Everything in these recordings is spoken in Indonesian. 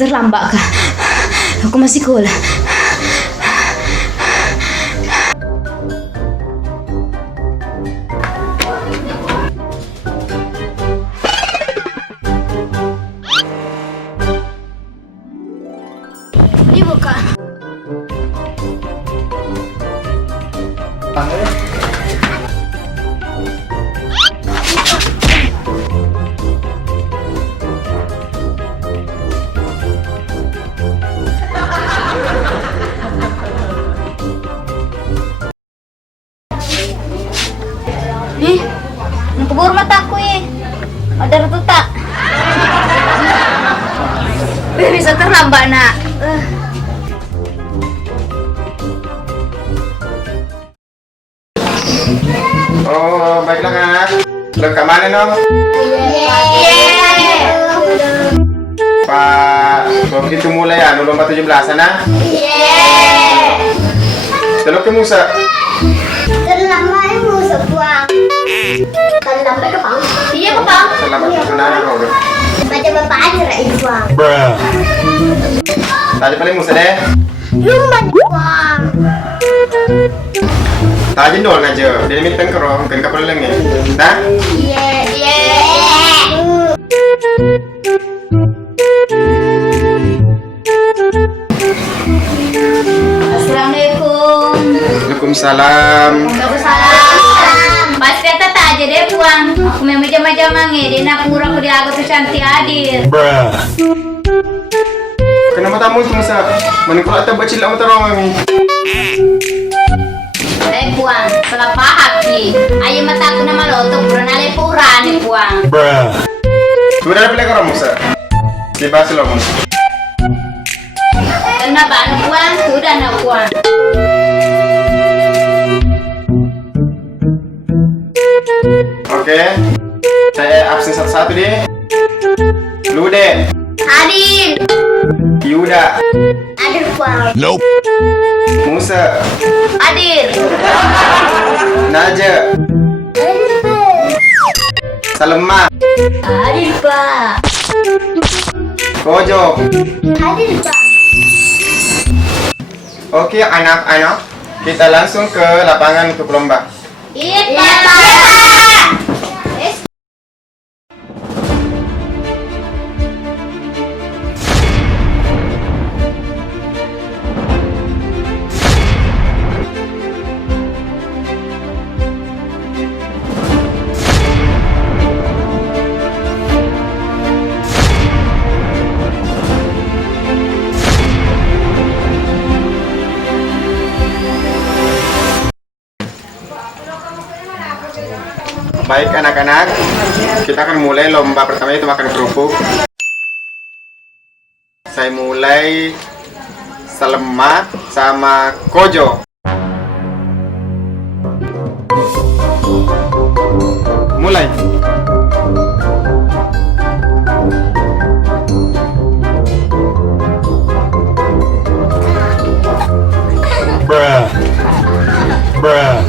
terlambat kah? Aku masih cool. Dibuka. Nakabur mataku eh. Ada retutak. Bisa terlambat nak. Oh, baiklah kan. Lengkap mana dong? Pak, kalau begitu mulai ya, lomba 17-an nah. Telok ke Musa. Terlambat Musa buang. Terlambat ke Pang? Iya ke Pang? Selamat berkenan kau. Macam bapak aja rak itu buang. Tadi paling Musa deh. Lumba buang. Tadi dol ngaja. Dia minta kerong, kan kapal lagi. Dah? Iya. Assalamualaikum. Waalaikumsalam. Waalaikumsalam. Pas kata tak aja deh buang. Aku memang jama-jama dia nak pura aku dia agak tuh cantik hadir. Kenapa tamu itu Musa? Menikul atau bacil amat orang ini? Buang, salah paham ki. Ayo mata aku nama lo tuh pura nale pura nih buang. Sudah ada pelekar Musa. Dibahas lo Musa. Kenapa anak buang? Sudah anak buang. Oke. Saya absen satu-satu deh. Lude. Adil. Yuda. Adil buang. Musa. Hadir. Naja. Salma. Hadir pak. Kojo. Adil buang. Oke anak-anak, kita langsung ke lapangan untuk lomba. Iya Pak. Baik anak-anak, kita akan mulai lomba pertama itu makan kerupuk. Saya mulai Salma sama Kojo. Mulai. Bruh.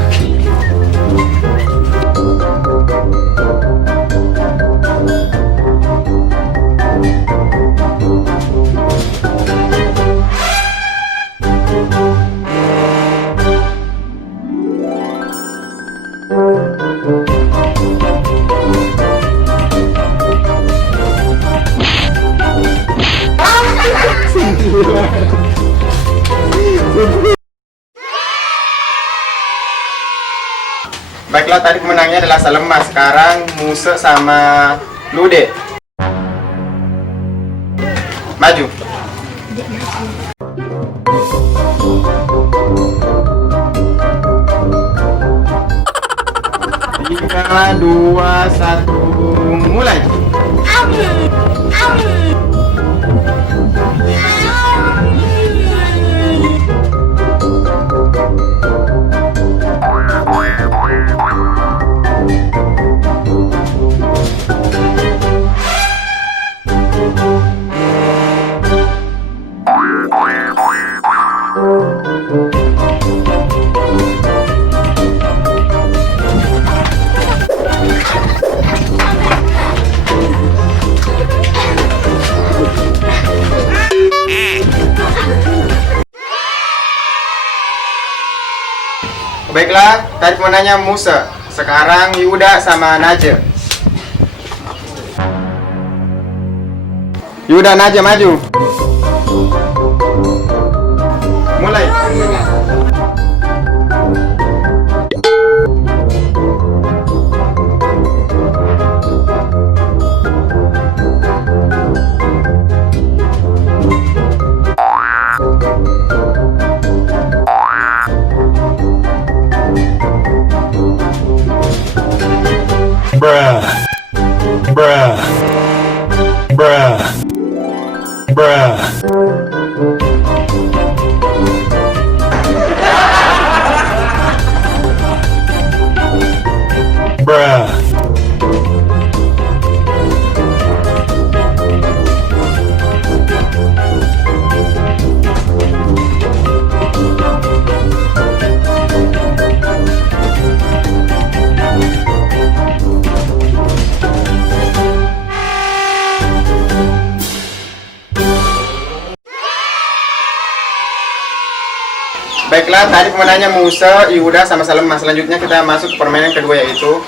Baiklah, tadi pemenangnya adalah Salma. Sekarang Musa sama Lude. Maju. 3, 2, 1, mulai. Baiklah, tadi pemenangnya Musa. Sekarang Yuda sama Naja. Yuda, Naja maju. Mulai. Bruh. Bruh. Bruh. Bruh. Bruh. Baiklah, tadi pemenangnya Musa, Yuda sama Salma. Selanjutnya kita masuk ke permainan kedua, yaitu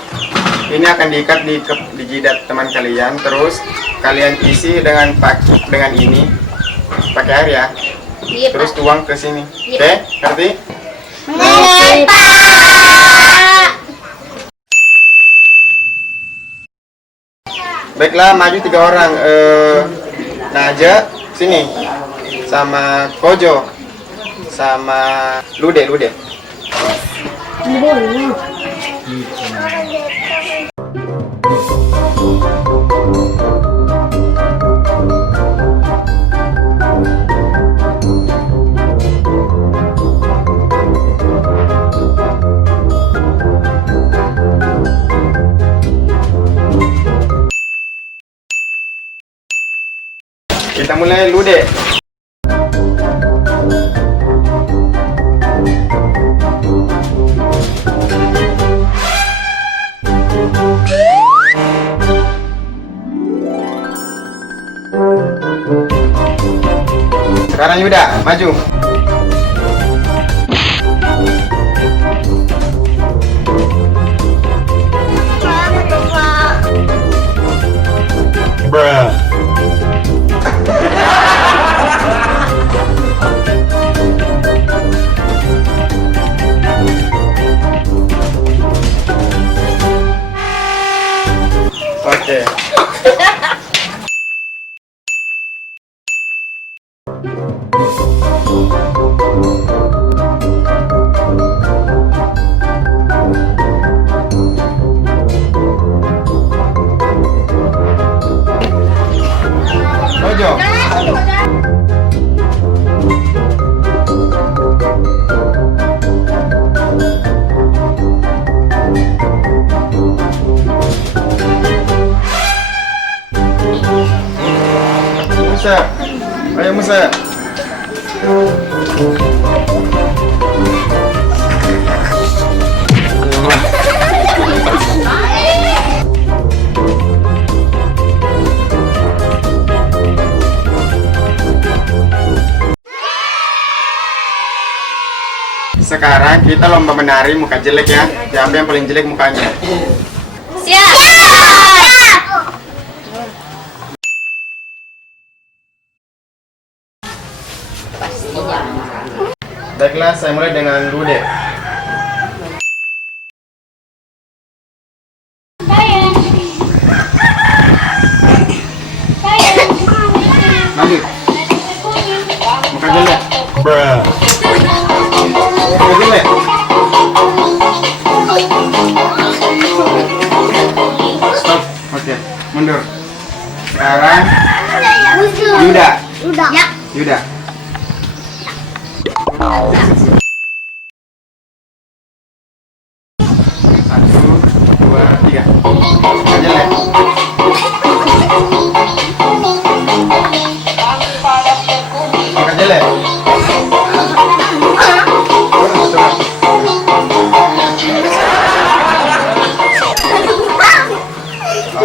ini akan diikat di jidat teman kalian. Terus kalian isi dengan ini pakai air ya. Iya, Terus Pak. tuang ke sini. Iya. Oke, ngerti? Ngerti, Pak. Baiklah, maju 3 orang. Naja sini, sama Kojo, sama Lude. Kita mulai Lude. Sekarang Yuda, maju. Bruh. Oke. Kojo. Musa. Ayo Musa. Sekarang kita lomba menari muka jelek ya. Siapa yang paling jelek mukanya? Siap. Baiklah, saya mulai dengan Lude. Maju. Muka jelek. Bruh. Muka jelek. Stop. Oke, mundur. Sekarang Yuda. Ya. Yuda. Satu, dua, tiga. Muka jelek. Muka jelek.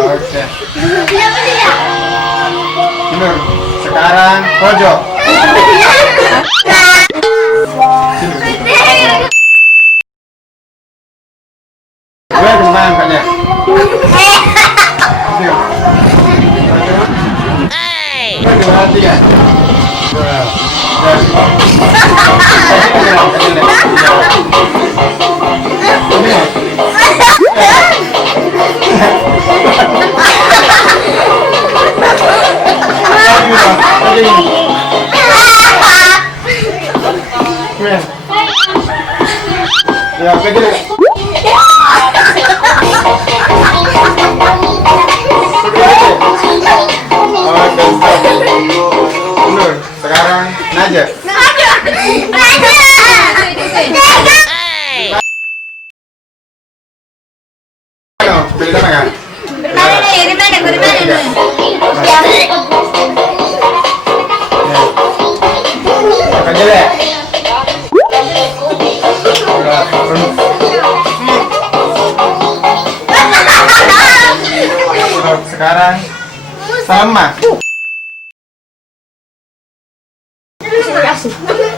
Oke. Mundur. Sekarang Kojo. angkatnya. Perhatian. Bruh. Ya, kecil. Mundur. Sekarang Naja. Pilih apa ya? Kecil ya. Sekarang sama.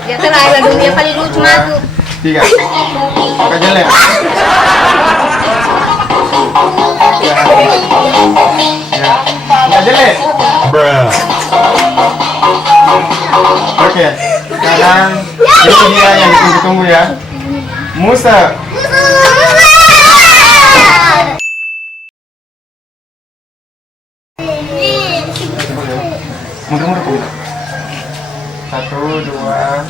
Dia terakhir dunia paling lucu matu. 3. Kecil ya. Kecil ya. Bruh. Oke. Sekarang ini dia yang ditunggu-tunggu ya. Musa. Mundur. 1, 2,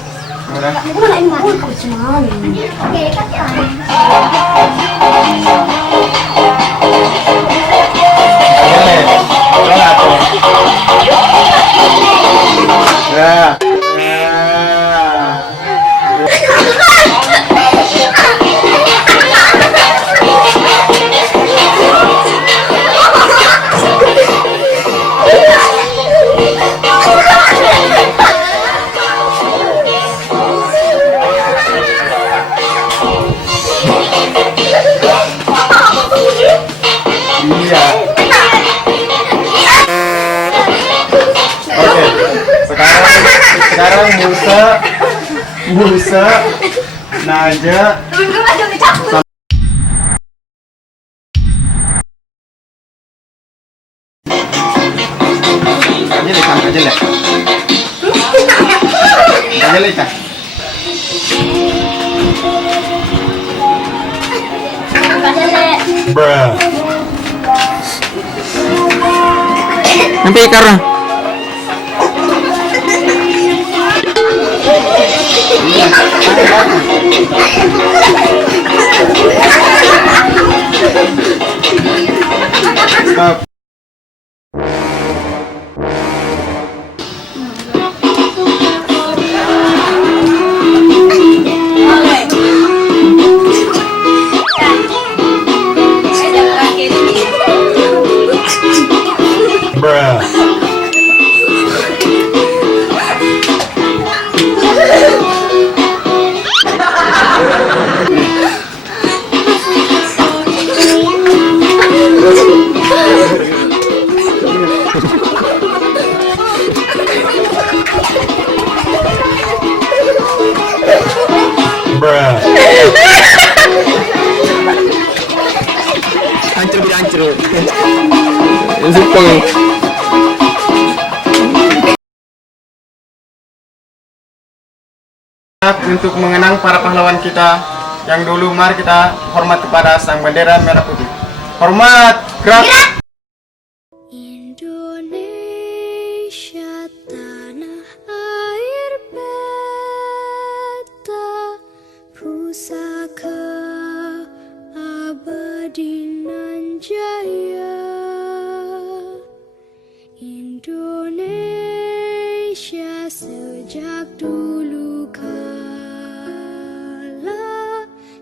kemudian. Ya. Iya. Oke. Sekarang Musa, Naja, Kajal. Bruh. Sampai karena. Stop. Bruh. Bruh. Hancur. Untuk mengenang para pahlawan kita yang dulu, mari kita hormat kepada sang bendera merah putih. Hormat, gerak. Indonesia tanah air beta, pusaka abadi nan jaya. Indonesia sejak dulu kala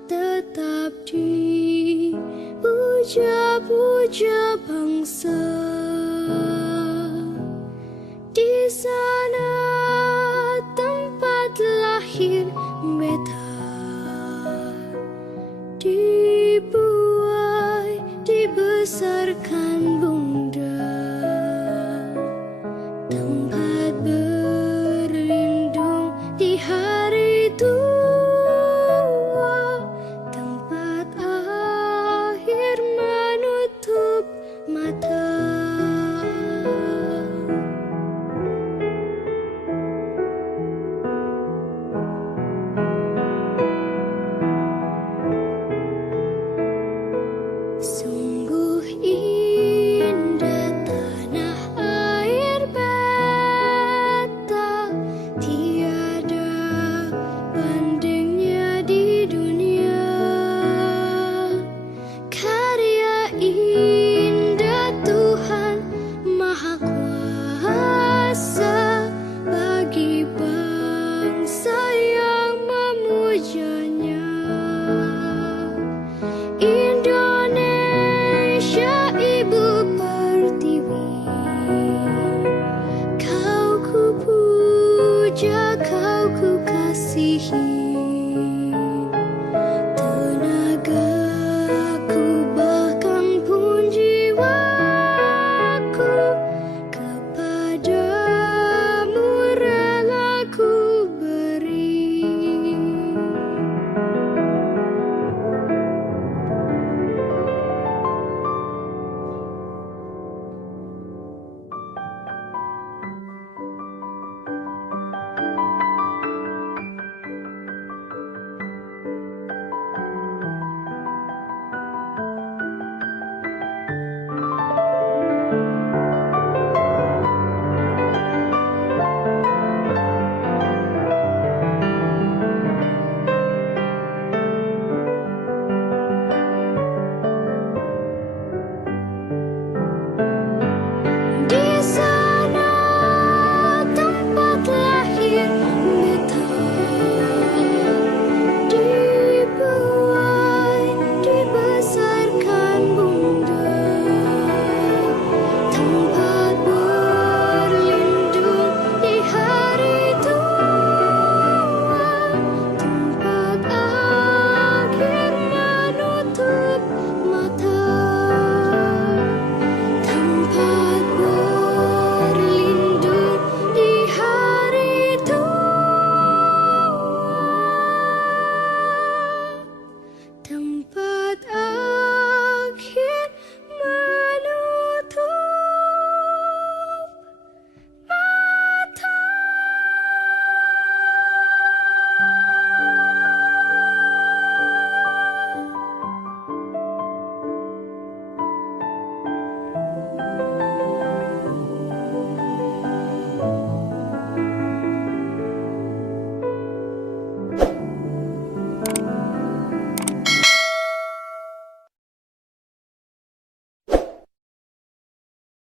tetap dipuja-puja bangsa di sana.